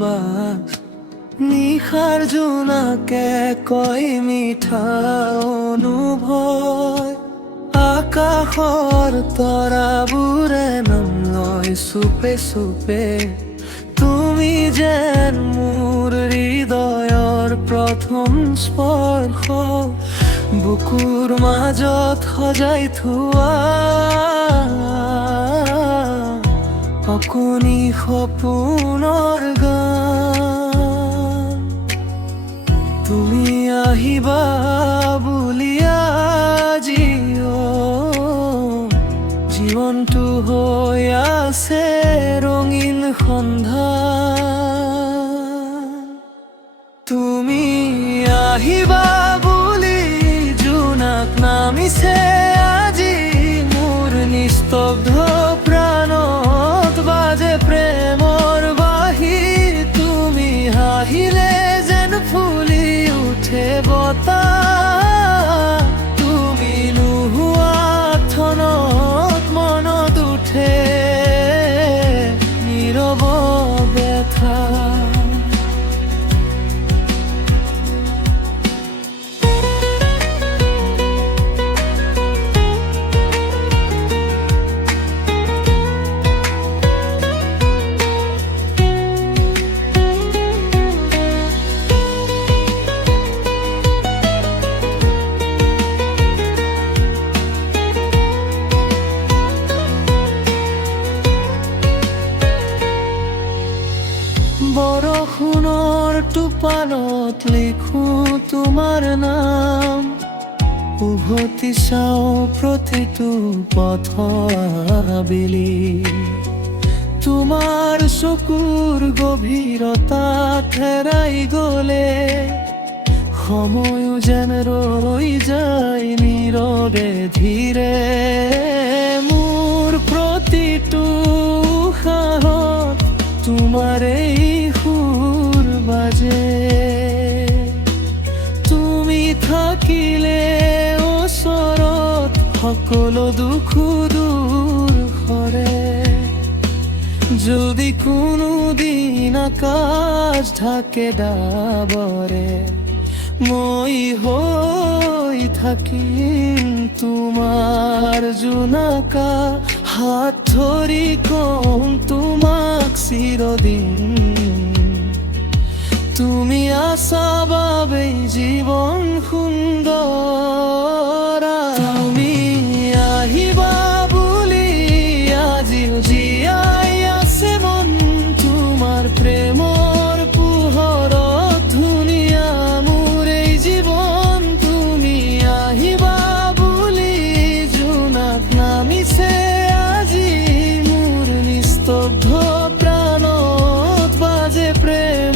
বাস নিশাৰ জোনাকে কয় মিঠা অনুভৱ আকাশৰ তৰাবোৰে নাম লয় চুপে চুপে তুমি যেন মোৰ হৃদয়ৰ প্ৰথম স্পৰ্শ বুকুৰ মাজত সজাই থোৱা অকণি সপোনৰ গান তুমি আহিবা বুলি আজিও জীৱনটো হৈ আছে ৰঙীন সন্ধ্যা তুমি আহিবা বুলি জোনাক নামিছে আজি মোৰ নিস্তব্ধ প্ৰাণত বাজে প্ৰেমৰ বাঁহী তুমি হাঁহিলে যেন ফুলি উঠে বতাহ তুমি নোহোৱা থনত মনত উঠে নীৰৱ ব্যথা বৰষুণৰ টোপালত লিখো তোমাৰ নাম উভতি চাওঁ প্ৰতিটো পথ আবেলি তোমাৰ চকুৰ গভীৰতা হেৰাই গ'লে সময়ো যেন ৰৈ যায় নীৰৱে ধীৰে মোৰ প্ৰতিটো উশাহত তোমাৰ এই সুৰ বাজে তুমি থাকিলে ওচৰত সকলো দুখ দূৰ কৰে যদি কোনোদিন আকাশ ঢাকে ডাৱৰে মই হৈ থাকিম তোমাৰ জোনাকা হাত ধৰি কম তোমাক চিৰদিন তুমি আছা বাবেই জীৱন সুন্দৰ তুমি আহিবা বুলি আজিও জীয়াই আছে মন তোমাৰ প্ৰেমৰ পোহৰত ধুনীয়া মোৰ এই জীৱন তুমি আহিবা বুলি জোনাক নামিছে আজি মোৰ নিস্তব্ধ প্ৰাণত বাজে প্ৰেম